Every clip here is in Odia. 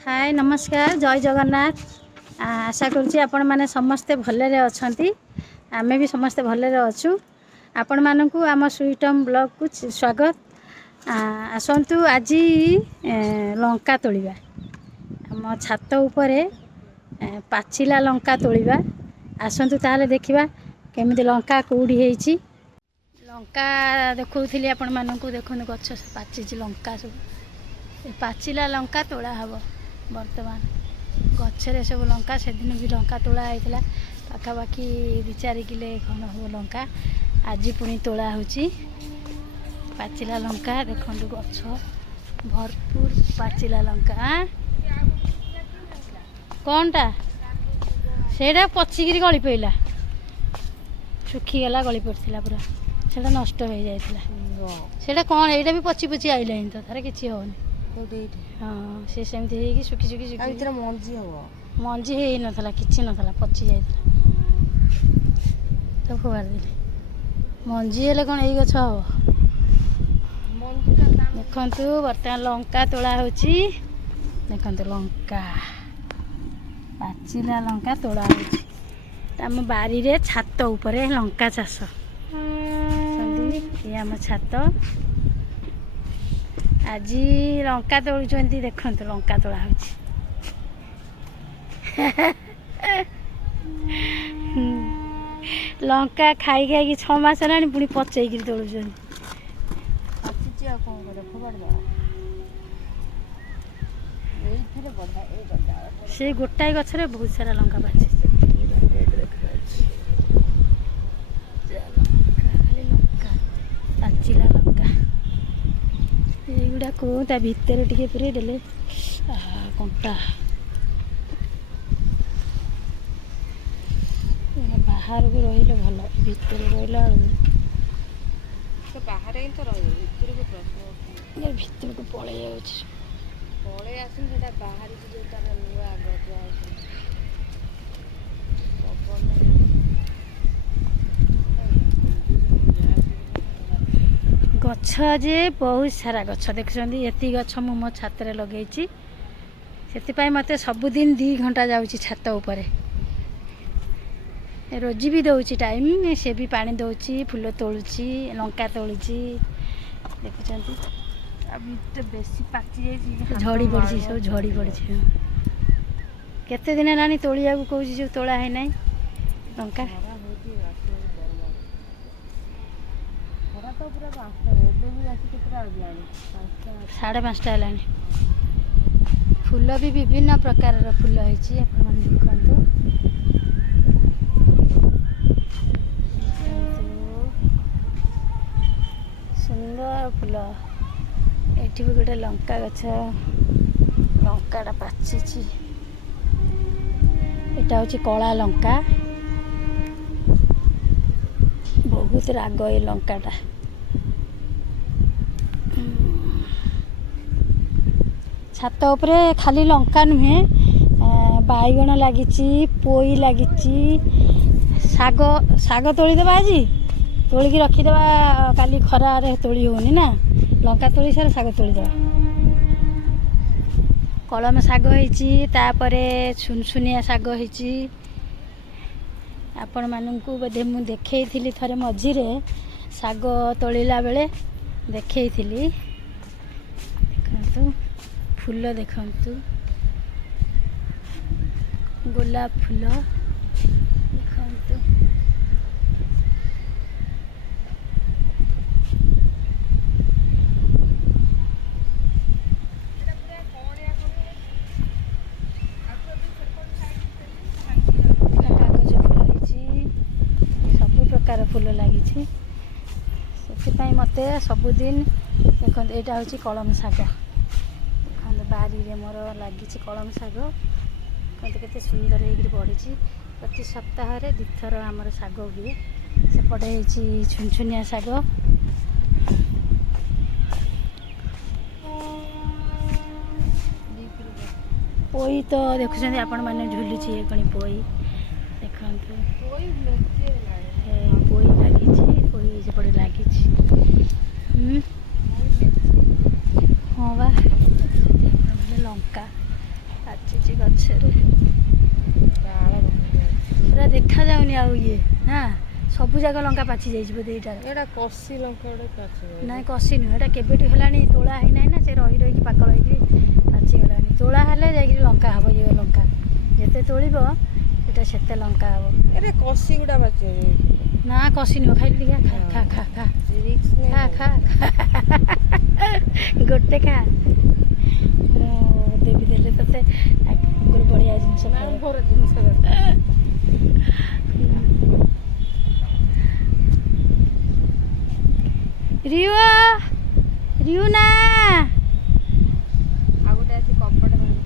हाय नमस्कार जय जगन्नाथ। आशा करुँच आपण मैंने समस्ते भलरे अछंती। आमे भी समस्ते भलरे अछु। आपण मानकु आम स्वीट होम ब्लॉग को स्वागत। आसंतु आज लंका तोलिबा आम छात उपरे पाचिला लंका तोलिबा। आसंतु ताले देखिबा केमिति लंका कोडी हेछि। लंका देखौथिली आपण मानकु देखनु गछ पाचिछि लंका सब पाचिला लंका तोड़ा हब। बर्तमान गच्छरे सब लंका से दिन भी लंका तोड़ा होता पाखापाखि 2-4 किले खंड हम लंका आज पुणी तोड़ा होची पाचिला लंका। देखो गछ भरपूर पाचिला लंका। कौनटा सेटा पचिकी गली पड़ा सुखीगला गली पड़ा पूरा से नष्ट हो जाता। कौन यहाँ भी पची पची आईला तो तार कि होनी। हाँ सी सेमती सुखी सुखी सुखी मंजी हम मंजी हो नाला कि नाला पची जाता तो फोड़ देली मंजी हेले कौन यही गछ हम। देखु बर्तमान लंका तोड़ा होची। देखु लंका पाचिला लंका तोड़ा होची आम बारी रे छात उपरे लंका चाष। ये आम छात आज लंका तोड़ुंट। देखु लंका तोड़ा होची लंका खाई खाई 6 मास है पुणी पचेक तोड़ुंट। से गोटाए गछरे बहुत सारा लंका पाची पाचिला लंका युड़ा को ता भितर टिके पूरे देले कंटा बाहर को रहिले भल भितर रहिला तो बाहर ही तो रही भितर को प्रश्न यार भितर को पळे जाउछ पळे आसिन सेटा बाहर की जो तार नुआ गजा गछ जे बहुत सारा गछ देखुं ये गछ मु मो छात लगे से मत सबुदिन 2 घंटा जाऊँगी छात उपरे। रोजी भी दौची टाइम से भी पानी दौची फूल तोलुची लंका तोलुची देखुं अभी तो बेसी पाची जाई झड़ी पड़ी सब झड़ी पड़ी केते दिन नानी तोलिया को कहूँ जो तोला है ना लंका 5:30 है। फूल भी विभिन्न प्रकार फूल होती देखु सुंदर फूल। ये भी गोटे लंका गछ लंकाटा पाची यहाँ हूँ कला लंका बहुत राग ये लंकाटा। छात उपरे खाली लंका नुहे बैगण लगी पोई लगी साग साग तोड़ीदेवा आज तोलिकी रखीदेवा काली खरारे तोली होनी ना लंका तोली सारे साग तोड़ीदेवा। कलम साग होईपर सुनसुनिया साग होईची आपण मानू बोधे मु देखी थरे मझीरे साग तोलिला बेले देखी देखु फूल देखु गोलाप फूल देखु कागज फूल सब प्रकार फूल लगी से मत सबुदिन देखो यहाँ हूँ कलम साग बारी रे मोर लगी कलम साग केते सुंदर हो बढ़ी प्रति सप्ताह 2 थर आमर साग हुए सेपटे छुनछुनिया साग पोई तो देखुं आपण मैंने झुलुची ये कणी पोई देखु पोई लगी पोई सेपटे लगी हाँ बा लंका ଗଛରେ ଡାଳ ଭାଙ୍ଗି ପୁରା ଦେଖାଯାଉନି ଆଉ ଇଏ ହଁ ସବୁ ଯାକ ଲଙ୍କା ପାଚି ଯାଇଛି ବୋଧେ ଏଇଟାର। ଏଇଟା କଷି ଲଙ୍କା ଗୋଟେ ପାଚି ନାଇଁ କଷି ନୁହେଁ ଏଇଟା କେବେଠୁ ହେଲାଣି ତୋଳା ହେଇନାହିଁ ନା ସେ ରହି ରହିକି ପାକଳ ହେଇକି ପାଚିଗଲାଣି। ତୋଳା ହେଲେ ଯାଇକିରି ଲଙ୍କା ହେବ ଇଏ ଲଙ୍କା ଯେତେ ତୋଳିବ ସେଇଟା ସେତେ ଲଙ୍କା ହେବ। ଏରେ କଷି ଗୁଡ଼ା ପାଚି ନା କଷି ନୁହେଁ ଖାଇଲି ଟିକେ ଖା ଖା ଖା ଖା ରିକ୍ସ ଖା ଖା ଗୋଟେ ଖା ମୁଁ ଦେବି ଦେଲେ ତତେ ଆଗରୁ ବଢ଼ିଆ ଜିନିଷ ଖାଇବ। ମୋର ଜିନିଷ ରିଉ ରିଉ ନା ଆଉ ଗୋଟେ ଆସି କବାଟ ବାହାରି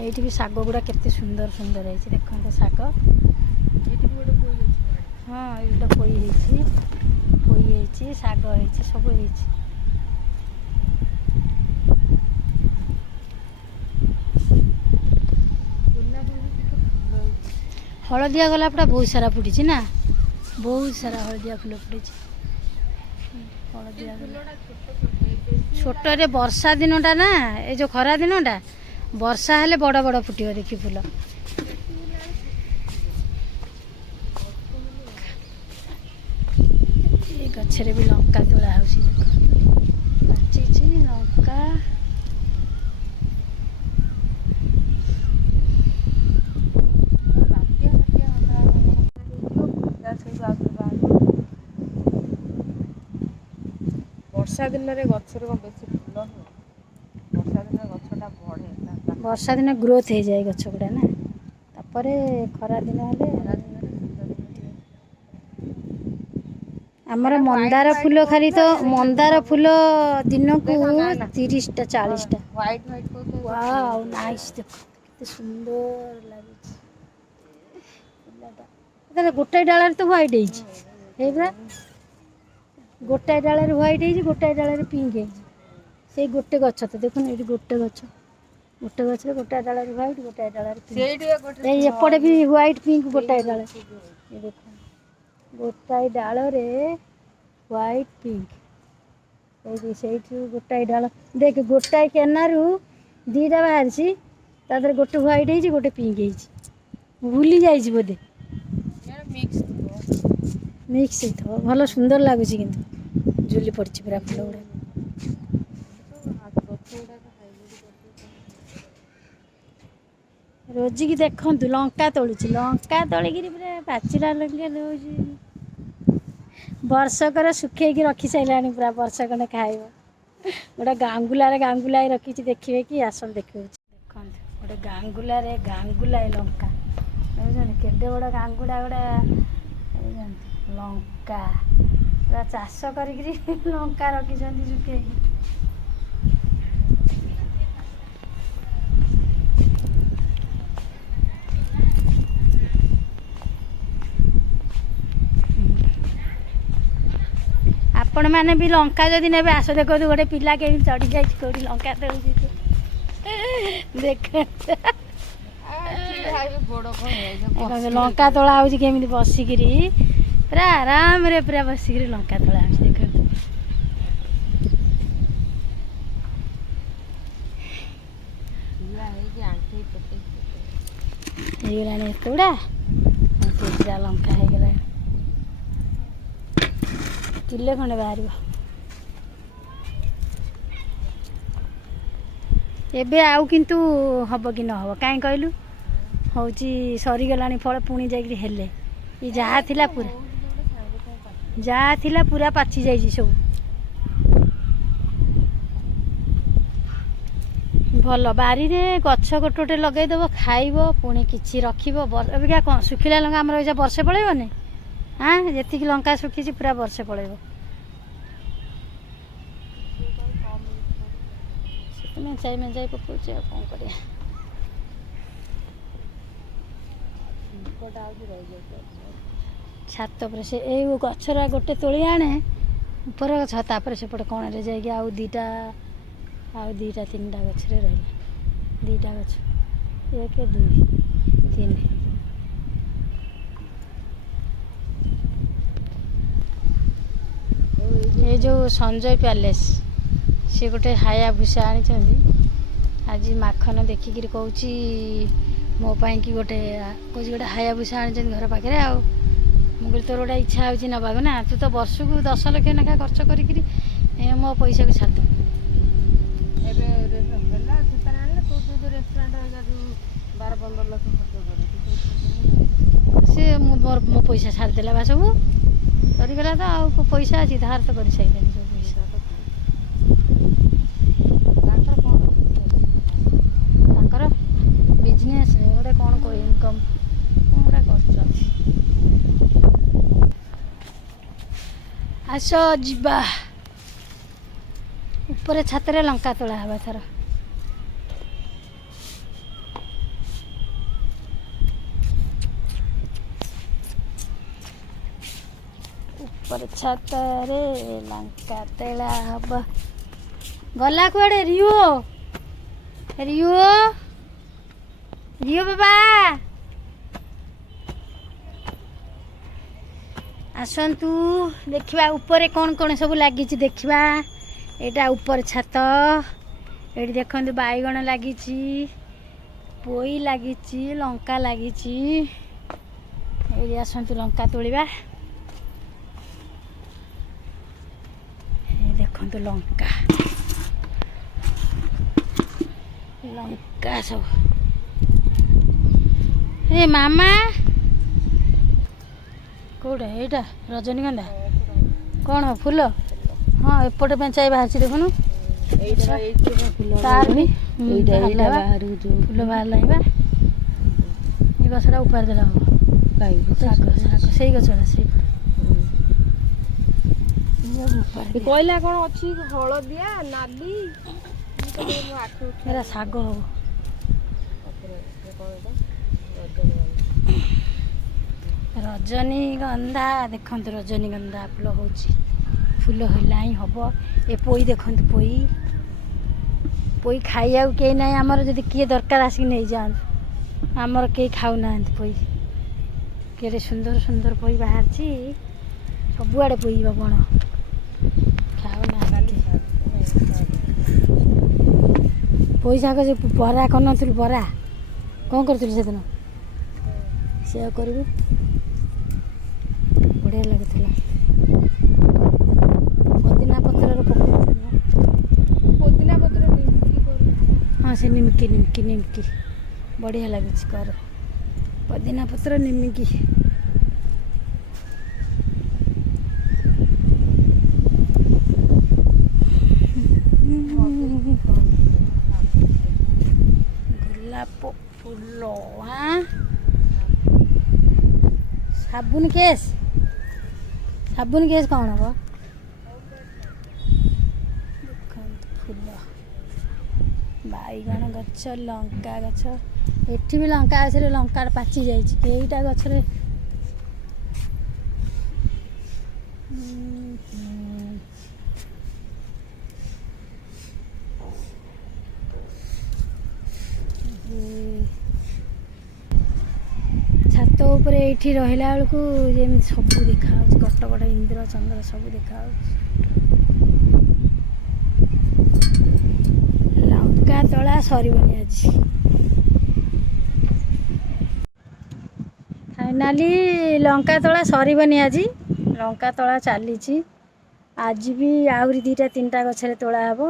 ଏଇଠି ବି ଶାଗ ଗୁଡ଼ା କେତେ ସୁନ୍ଦର ସୁନ୍ଦର ହେଇଛି ଦେଖନ୍ତୁ ଶାଗ। ଏଇଠି ବି ଗୋଟେ ପୋଇ ଅଛି। ହଁ ଏଇଟା ପୋଇ ହେଇଛି ଶାଗ ହେଇଛି ସବୁ ହେଇଛି। ହଳଦିଆ ଗୋଲାପଟା ବହୁତ ସାରା ଫୁଟିଛି ନା ବହୁତ ସାରା ହଳଦିଆ ଫୁଲ ଫୁଟିଛି। ହଳଦିଆ ଛୋଟରେ ବର୍ଷା ଦିନଟା ନା ଏ ଯେଉଁ ଖରା ଦିନଟା ବର୍ଷା ହେଲେ ବଡ଼ ବଡ଼ ଫୁଟିବ ଦେଖି ଫୁଲ। ଏ ଗଛରେ ବି ଲଙ୍କା ତୋଳା ହେଉଛି ଦେଖ ପାଚିଛି ଲଙ୍କା। ବର୍ଷା ଦିନରେ ଗଛରେ କ'ଣ ବେଶୀ ଫୁଲ ହୁଏ? ବର୍ଷା ଦିନରେ ଗଛଟା ବଢ଼େ। ବର୍ଷା ଦିନେ ଗ୍ରୋଥ୍ ହେଇଯାଏ ଗଛ ଗୁଡ଼ା ନା ତାପରେ ଖରା ଦିନ ହେଲେ ଆମର ମନ୍ଦାର ଫୁଲ ଖାଲି ତ ମନ୍ଦାର ଫୁଲ ଦିନକୁ 30ଟା 40ଟା। ହ୍ୱାଇଟ୍ କହୁଥିଲେ ୱାଓ ନାଇସ୍ ଦେଖ କେତେ ସୁନ୍ଦର ଲାଗୁଛି ଫୁଲଟା। ତାହେଲେ ଗୋଟାଏ ଡାଳରେ ତ ହ୍ୱାଇଟ୍ ହେଇଛି ହେଇପରା ଗୋଟାଏ ଡାଳରେ ହ୍ୱାଇଟ୍ ହେଇଛି ଗୋଟାଏ ଡାଳରେ ପିଙ୍କ ହେଇଛି। ସେଇ ଗୋଟେ ଗଛ ତ ଦେଖୁନ ଏଇଠି ଗୋଟେ ଗଛରେ ଗୋଟାଏ ଡାଳରେ ହ୍ୱାଇଟ୍ ଗୋଟାଏ ଡାଳରେ ପିଙ୍କ। ଏଇ ଏପଟେ ବି ହ୍ୱାଇଟ୍ ପିଙ୍କ ଗୋଟାଏ ଡାଳ ଏ ଦେଖ ଗୋଟାଏ ଡାଳରେ ହ୍ୱାଇଟ୍ ପିଙ୍କ। ଏଇଠି ସେଇଠୁ ଗୋଟାଏ ଡାଳ ଦେଖ ଗୋଟାଏ କେନାରୁ ଦୁଇଟା ବାହାରିଛି ତା ଦେହରେ ଗୋଟେ ହ୍ୱାଇଟ୍ ହେଇଛି ଗୋଟେ ପିଙ୍କ ହେଇଛି। ଭୁଲି ଯାଇଛି ବୋଧେ ମିକ୍ସ ହେଇଥିବ ଭଲ ସୁନ୍ଦର ଲାଗୁଛି କିନ୍ତୁ ଝୁଲି ପଡ଼ିଛି ପୁରା ଫୁଲ ଗୁଡ଼ା। ରୋଜିକି ଦେଖନ୍ତୁ ଲଙ୍କା ତୋଳୁଛି ଲଙ୍କା ତୋଳିକିରି ପୁରା ପାଚିଲା ଲଙ୍କା ଦେଉଛି। ବର୍ଷକର ଶୁଖେଇକି ରଖି ସାରିଲାଣି ପୁରା ବର୍ଷକରେ ଖାଇବ। ଗୋଟେ ଗାଙ୍ଗୁଲାରେ ରଖିଛି ଦେଖିବେ କି ଆସନ୍ତୁ ଦେଖଉଛି ଦେଖନ୍ତୁ ଗୋଟେ ଗାଙ୍ଗୁଲାଏ ଲଙ୍କା ବୁଝୁଛନ୍ତି କେତେ ବଡ଼ ଗାଙ୍ଗୁଡ଼ା ଗୁଡ଼ା ଲଙ୍କା ପୁରା ଚାଷ କରିକିରି ଲଙ୍କା ରଖିଛନ୍ତି ଶୁଖେଇକି। ଆପଣମାନେ ବି ଲଙ୍କା ଯଦି ନେବେ ଆସ ଦେଖନ୍ତୁ ଗୋଟେ ପିଲା କେମିତି ଚଢ଼ି ଯାଇଛି କେଉଁଠି ଲଙ୍କା ତୋଳୁଛି ଦେଖ ଲଙ୍କା ତୋଳା ହେଉଛି କେମିତି ବସିକିରି ପୁରା ଆରାମରେ ପୁରା ବସିକିରି ଲଙ୍କା ତୋଳା ହେଉଛି ଦେଖନ୍ତୁ। ହେଇଗଲାଣି ଏତେଗୁଡ଼ା ପୁରା ଲଙ୍କା ହେଇଗଲାଣି କିଲେ ଖଣ୍ଡେ ବାହାରିବ। ଏବେ ଆଉ କିନ୍ତୁ ହବ କି ନ ହବ କାହିଁ କହିଲୁ ହେଉଛି ସରିଗଲାଣି ଫଳ ପୁଣି ଯାଇକିରି ହେଲେ ଏ ଯାହା ଥିଲା ପୁରା ପାଚି ଯାଇଛି ସବୁ। ଭଲ ବାରିରେ ଗଛ ଗୋଟେ ଗୋଟେ ଲଗେଇଦେବ ଖାଇବ ପୁଣି କିଛି ରଖିବ। ଅବିକା କ'ଣ ଶୁଖିଲା ଲଙ୍କା ଆମର ଏଇଟା ବର୍ଷେ ପଳେଇବନି ଯେତିକି ଲଙ୍କା ଶୁଖିଛି ପୁରା ବର୍ଷେ ପଳେଇବ। ମେଞ୍ଚାଇ ପକଉଛି ଆଉ କ'ଣ କରିବା। ଛାତ ଉପରେ ସେ ଏଇ ଗଛରା ଗୋଟେ ତୋଳି ଆଣେ ଉପର ଗଛ ତାପରେ ସେପଟେ କଣରେ ଯାଇକି ଆଉ ଦୁଇଟା ତିନିଟା ଗଛରେ ରହିଲା। ଦୁଇଟା ଗଛ 1 2 3 ଏ ଯେଉଁ ସଞ୍ଜୟ ପ୍ୟାଲେସ୍ ସେ ଗୋଟେ ହାୟାବୁସା ଆଣିଛନ୍ତି। ଆଜି ମାଖନ ଦେଖିକିରି କହୁଛି ମୋ ପାଇଁ କି ଗୋଟେ କହୁଛି ଗୋଟେ ହାୟାବୁସା ଆଣିଛନ୍ତି ଘର ପାଖରେ। ଆଉ ମୁଁ କହିଲି ତୋର ଗୋଟେ ଇଚ୍ଛା ହେଉଛି ନେବାକୁ ନା, ତୁ ତ ବର୍ଷକୁ 10 ଲକ୍ଷ ଲେଖା ଖର୍ଚ୍ଚ କରିକିରି ମୋ ପଇସାକୁ ଛାଡ଼ିଦେବୁ। ଏବେ ହେଲା ସେତେବେଳେ ଆଣିଲେ ତୁ ଯେଉଁ ରେଷ୍ଟୁରାଣ୍ଟ ହେଲା ଯେଉଁ 12-15 ଲକ୍ଷ ଖର୍ଚ୍ଚ କରେ ସେ ମୋ ପଇସା ଛାଡ଼ିଦେଲା ବା ସବୁ ସରିଗଲା ତ। ଆଉ ପଇସା ଅଛି ଧାର ତ କରିସାରିଲେଣି ସବୁ ପଇସା। ତାଙ୍କର ବିଜନେସ୍ ଗୋଟେ କ'ଣ ଇନକମ୍ ଗୁଡ଼ା କରୁଛନ୍ତି। ଆସ ଯିବା ଉପରେ ଛାତରେ ଲଙ୍କା ତୋଳା ହେବା ଥର। ଉପରେ ଛାତରେ ଲଙ୍କା ତୋଳା ହବ। ଗଲା କୁଆଡ଼େ ରିଓ ବାବା ଆସନ୍ତୁ ଦେଖିବା ଉପରେ କ'ଣ କ'ଣ ସବୁ ଲାଗିଛି ଦେଖିବା। ଏଇଟା ଉପରେ ଛାତ। ଏଇଠି ଦେଖନ୍ତୁ ବାଇଗଣ ଲାଗିଛି, ପୋଇ ଲାଗିଛି, ଲଙ୍କା ଲାଗିଛି। ଏଇଠି ଆସନ୍ତୁ ଲଙ୍କା ତୋଳିବା। ଏଇ ଦେଖନ୍ତୁ ଲଙ୍କା ସବୁ। ଏ ମାମା କୋଉଟା ଏଇଟା ରଜନୀଗନ୍ଧା କ'ଣ ଫୁଲ? ହଁ ଏପଟେ ପେଞ୍ଚାଇ ବାହାରିଛି ଦେଖୁନୁ। ତାର ବି ଫୁଲ ବାହାରିଲାଣି ବା। ଏ ଗଛଟା ଉପାଡ଼ି ଦେଲା ହବ। ଶାଗ ସେଇ ଗଛଟା ସେଇ କହିଲା କ'ଣ ଅଛି ହଳଦିଆ ନାଲି ଏରା ଶାଗ ହବ। ରଜନୀଗନ୍ଧା ଦେଖନ୍ତୁ ରଜନୀଗନ୍ଧା ଫୁଲ ହେଉଛି। ଫୁଲ ହେଲା ହିଁ ହବ। ଏ ପୋଇ ଦେଖନ୍ତୁ ପୋଇ ଖାଇବାକୁ କେହି ନାହିଁ ଆମର। ଯଦି କିଏ ଦରକାର ଆସିକି ନେଇଯାଆନ୍ତୁ। ଆମର କେହି ଖାଉନାହାନ୍ତି ପୋଇ। କେଡ଼େ ସୁନ୍ଦର ସୁନ୍ଦର ପୋଇ ବାହାରିଛି। ସବୁଆଡ଼େ ପୋଇ ବଣ ଖାଉନାହାନ୍ତି। ପୋଇ ଶାଗ ଯେ ବରା କରିନଥିଲୁ, ବରା କ'ଣ କରିଥିଲୁ ସେଦିନ? ସେୟା କରିବୁ, ବଢ଼ିଆ ଲାଗୁଥିଲା। ପୋଦିନା ପତ୍ରର ପୋଦିନା ପତ୍ର ନିମକି କରୁ। ହଁ ସେ ନିମକି ବଢ଼ିଆ ଲାଗୁଛି କର। ପୋଦିନା ପତ୍ର ନିମକି। ଗୋଲାପ ଫୁଲ ସାବୁନ କେସ୍ କ'ଣ ହବ? ଦେଖନ୍ତୁ ଫୁଲ, ବାଇଗଣ ଗଛ, ଲଙ୍କା ଗଛ। ଏଠି ବି ଲଙ୍କା ଗଛରେ ଲଙ୍କା ପାଚି ଯାଇଛି। କେଇଟା ଗଛରେ ଛାତ ଉପରେ ଏଇଠି ରହିଲା ବେଳକୁ ଯେମିତି ସବୁ ଦେଖାହେଉଛି। କଟକଟ ଇନ୍ଦ୍ର ଚନ୍ଦ୍ର ସବୁ ଦେଖାହେଉଛି। ଲଙ୍କା ତଳା ସରିବନି ଆଜି। ଫାଇନାଲି ଲଙ୍କା ତଳା ସରିବନି ଆଜି। ଲଙ୍କା ତଳା ଚାଲିଛି। ଆଜି ବି ଆହୁରି 2ଟା 3ଟା ଗଛରେ ତୋଳା ହେବ।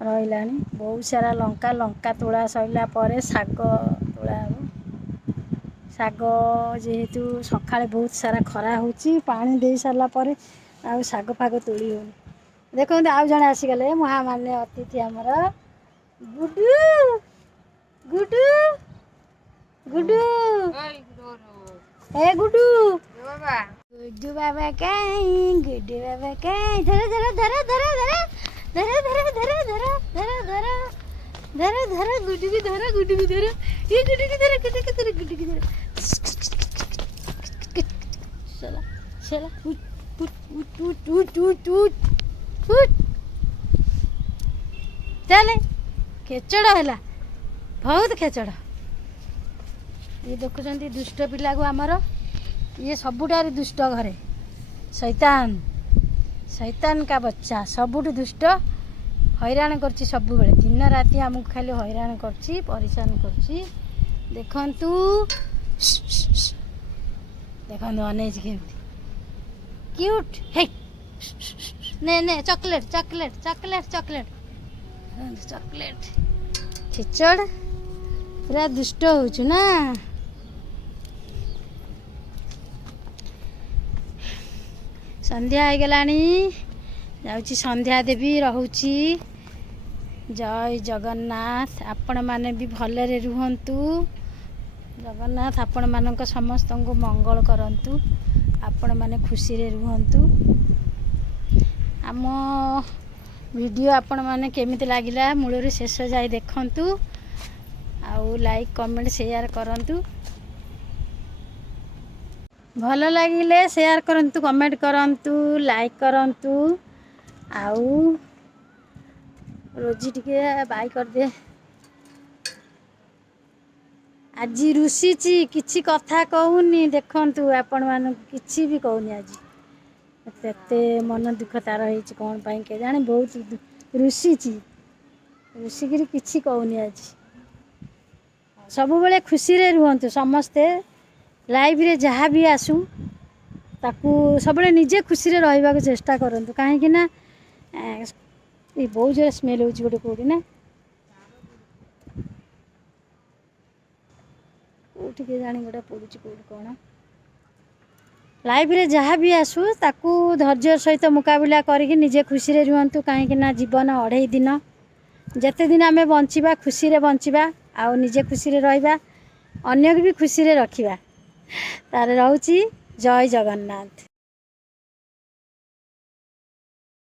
ରହିଲାଣି ବହୁତ ସାରା ଲଙ୍କା ତୋଳା ସରିଲା ପରେ ଶାଗ ତୋଳା ହେବ। ଶାଗ ଯେହେତୁ ସକାଳେ ବହୁତ ସାରା ଖରା ହେଉଛି, ପାଣି ଦେଇ ସାରିଲା ପରେ ଆଉ ଶାଗ ଫାଗ ତୋଳି ହେଉନି। ଦେଖନ୍ତୁ ଆଉ ଜଣେ ଆସିଗଲେ ମହାମାନ୍ୟ ଅତିଥି ଆମର ଗୁଡୁ ଏ ଗୁଡୁ ବାବା କାଇଁ ଧର ଗୁଡୁକି ଧର ଇଏ ଗୁଡୁକି ଧର उठ उठ उठ उठ उठ उठ चले खेचड़ है बहुत खेचड़ ये देखुं दुष्ट पिला को आमर ये सबुठार दुष्ट घरे शैतान शैतान का बच्चा सबुठ दुष्ट हैरान करछि सब बेले दिन राति आमको खाली हैरान करछि परेशान करछि देखंतु देखंतु अनेज केमती क्यूट हे ने ने chocolate chocolate chocolate chocolate chocolate Khichar पूरा दुष्ट होछु ना संध्या हो गलानी जाउची संध्या देवी रहूची जय जगन्नाथ आपण माने भी भलरे रुहंतु जगन्नाथ आपण मानक समस्त को मंगल करंतु आपण माने खुशी रे रुहंतु आम वीडियो आपण माने केमिति लागिला मूलरे शेष जाय देखंतु आउ लाइक कमेंट शेयर करंतु भल लगिले शेयर करंतु कमेंट करंतु लाइक करंतु आउ रोजी टिके बाय कर दे आज रुषिची किछि कथा कहूनी देखंतु आपण मान किछि भी कहूनी आज तेते मन दुख तार होइछ कोन पई के जाने बहुत रुषिची रुषिगिरी किछि कहूनी आज सब बेले खुशी रे रुहंतु समस्ते लाइफ रे जहाँ भी आसू ताकू सब निजे खुशी रे रहिबा को चेष्टा करंतु काहे कि ना ये बहुत जोर स्मेल होची गोटे कोडी ना कोठी के जानी गोटे पडुची कोडी कोन लाइफ रे जहाँ भी आसू ताकू धैर्य सहित मुकाबला करिक निजे खुशी रे रुहंतु काहे कि ना जीवन 2.5 दिन जते दिन आमे बंचिबा खुशी रे बंचिबा आ निजे खुशी रे रहिबा अन्य भी खुशी रे रखिबा तार रहउची जय जगन्नाथ।